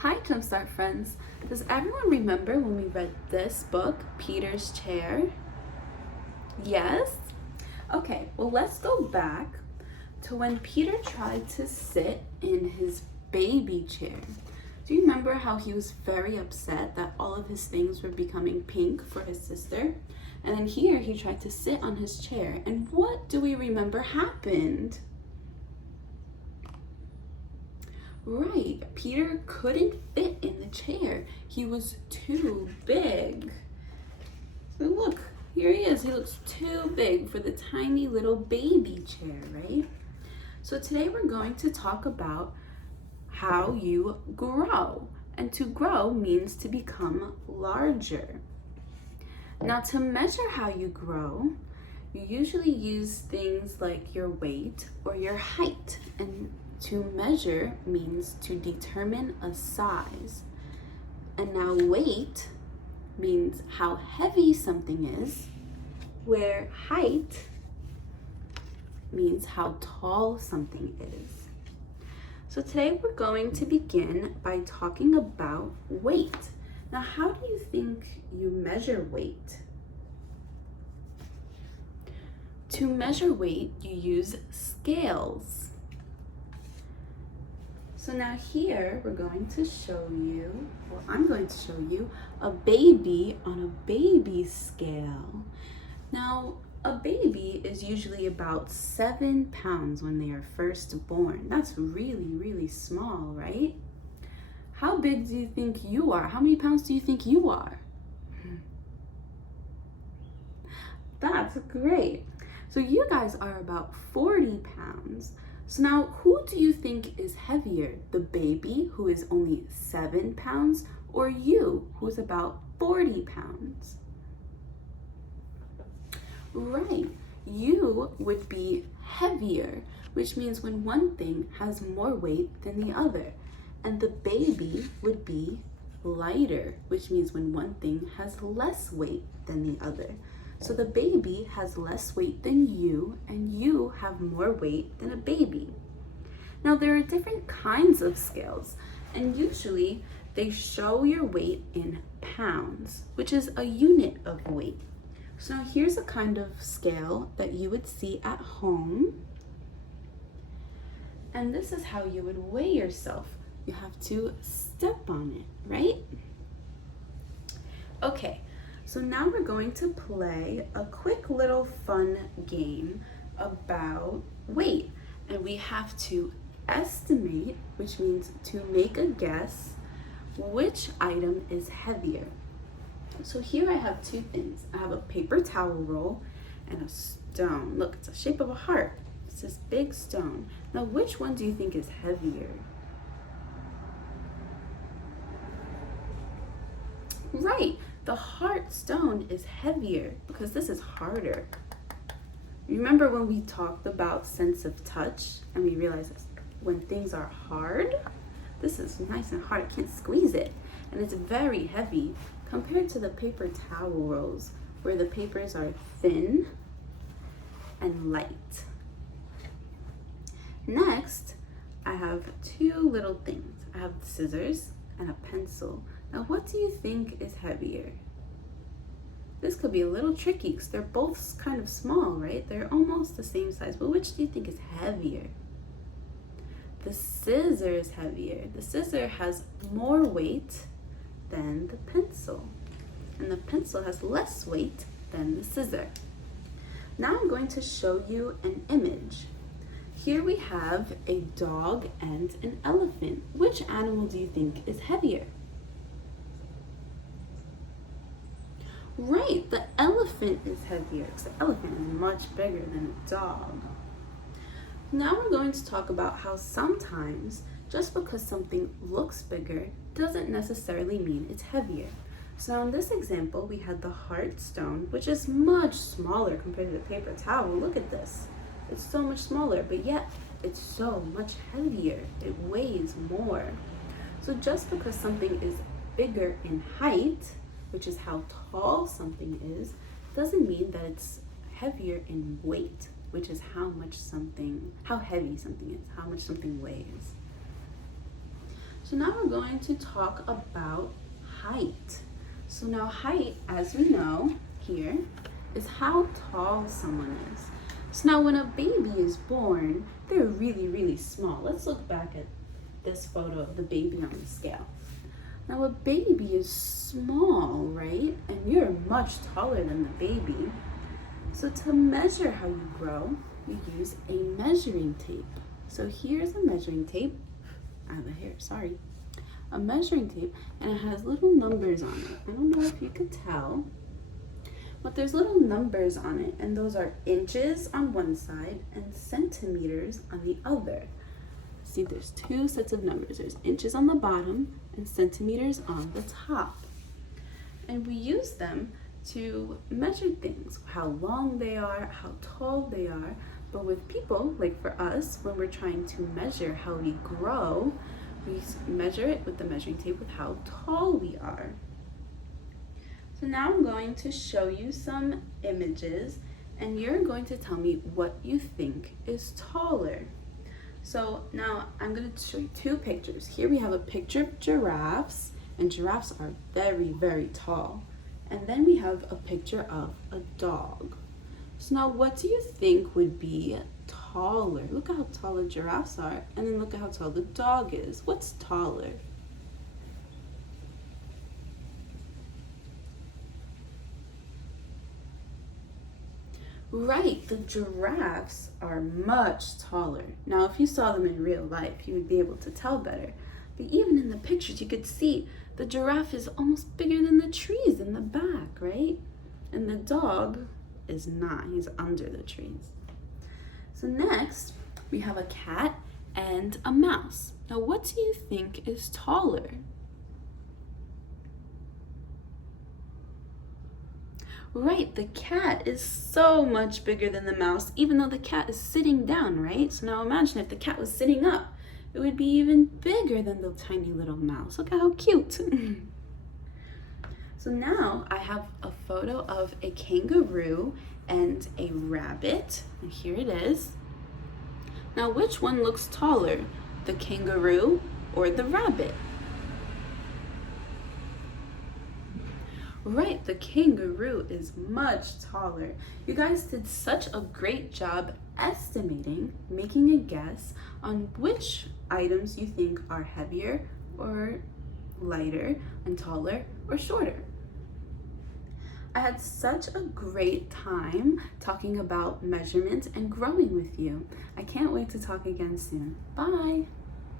Hi, Jumpstart friends. Does everyone remember when we read this book, Peter's Chair? Yes? Okay, well, let's go back to when Peter tried to sit in his baby chair. Do you remember how he was very upset that all of his things were becoming pink for his sister? And then here he tried to sit on his chair, and what do we remember happened? Right, Peter couldn't fit in the chair. He was too big. So look, here he is. He looks too big for the tiny little baby chair, right? So today we're going to talk about how you grow. And to grow means to become larger. Now, to measure how you grow, you usually use things like your weight or your height. And to measure means to determine a size. And now weight means how heavy something is, where height means how tall something is. So today we're going to begin by talking about weight. Now, how do you think you measure weight? To measure weight, you use scales. So now here we're going to show you, or I'm going to show you, a baby on a baby scale. Now, a baby is usually about 7 pounds when they are first born. That's really, really small, right? How big do you think you are? How many pounds do you think you are? That's great. So you guys are about 40 pounds. So now, who do you think is heavier? The baby, who is only 7 pounds, or you, who's about 40 pounds? Right, you would be heavier, which means when one thing has more weight than the other. And the baby would be lighter, which means when one thing has less weight than the other. So the baby has less weight than you, and you have more weight than a baby. Now, there are different kinds of scales, and usually they show your weight in pounds, which is a unit of weight. So now here's a kind of scale that you would see at home. And this is how you would weigh yourself. You have to step on it, right? Okay. So now we're going to play a quick little fun game about weight. And we have to estimate, which means to make a guess, which item is heavier. So here I have two things. I have a paper towel roll and a stone. Look, it's the shape of a heart. It's this big stone. Now, which one do you think is heavier? Right. The heart stone is heavier because this is harder. Remember when we talked about sense of touch and we realized when things are hard, this is nice and hard, I can't squeeze it. And it's very heavy compared to the paper towel rolls where the papers are thin and light. Next, I have two little things. I have scissors and a pencil. Now, what do you think is heavier? This could be a little tricky because they're both kind of small, right? They're almost the same size, but which do you think is heavier? The scissor is heavier. The scissor has more weight than the pencil, and the pencil has less weight than the scissor. Now I'm going to show you an image. Here we have a dog and an elephant. Which animal do you think is heavier? Right, the elephant is heavier because the elephant is much bigger than a dog. Now we're going to talk about how sometimes just because something looks bigger doesn't necessarily mean it's heavier. So in this example, we had the heart stone, which is much smaller compared to the paper towel. Look at this. It's so much smaller, but yet it's so much heavier. It weighs more. So just because something is bigger in height, which is how tall something is, doesn't mean that it's heavier in weight, which is how heavy something is, how much something weighs. So now we're going to talk about height. So now height, as we know here, is how tall someone is. So now when a baby is born, they're really, really small. Let's look back at this photo of the baby on the scale. Now a baby is small, right? And you're much taller than the baby. So to measure how you grow, you use a measuring tape. So here's a measuring tape. Out of the hair, sorry. A measuring tape, and it has little numbers on it. I don't know if you could tell, but there's little numbers on it, and those are inches on one side and centimeters on the other. See, there's two sets of numbers. There's inches on the bottom and centimeters on the top. And we use them to measure things, how long they are, how tall they are. But with people, like for us, when we're trying to measure how we grow, we measure it with the measuring tape with how tall we are. So now I'm going to show you some images, and you're going to tell me what you think is taller. So now I'm going to show you two pictures. Here we have a picture of giraffes, and giraffes are very, very tall. And then we have a picture of a dog. So now what do you think would be taller? Look at how tall the giraffes are, and then look at how tall the dog is. What's taller? Right, the giraffes are much taller. Now, if you saw them in real life, you would be able to tell better. But even in the pictures, you could see the giraffe is almost bigger than the trees in the back, right? And the dog is not, he's under the trees. So next, we have a cat and a mouse. Now, what do you think is taller? Right, the cat is so much bigger than the mouse, even though the cat is sitting down, right? So now imagine if the cat was sitting up, it would be even bigger than the tiny little mouse. Look at how cute. So now I have a photo of a kangaroo and a rabbit, and here it is. Now, which one looks taller, the kangaroo or the rabbit? Right, the kangaroo is much taller. You guys did such a great job estimating, making a guess on which items you think are heavier or lighter and taller or shorter. I had such a great time talking about measurements and growing with you. I can't wait to talk again soon. Bye.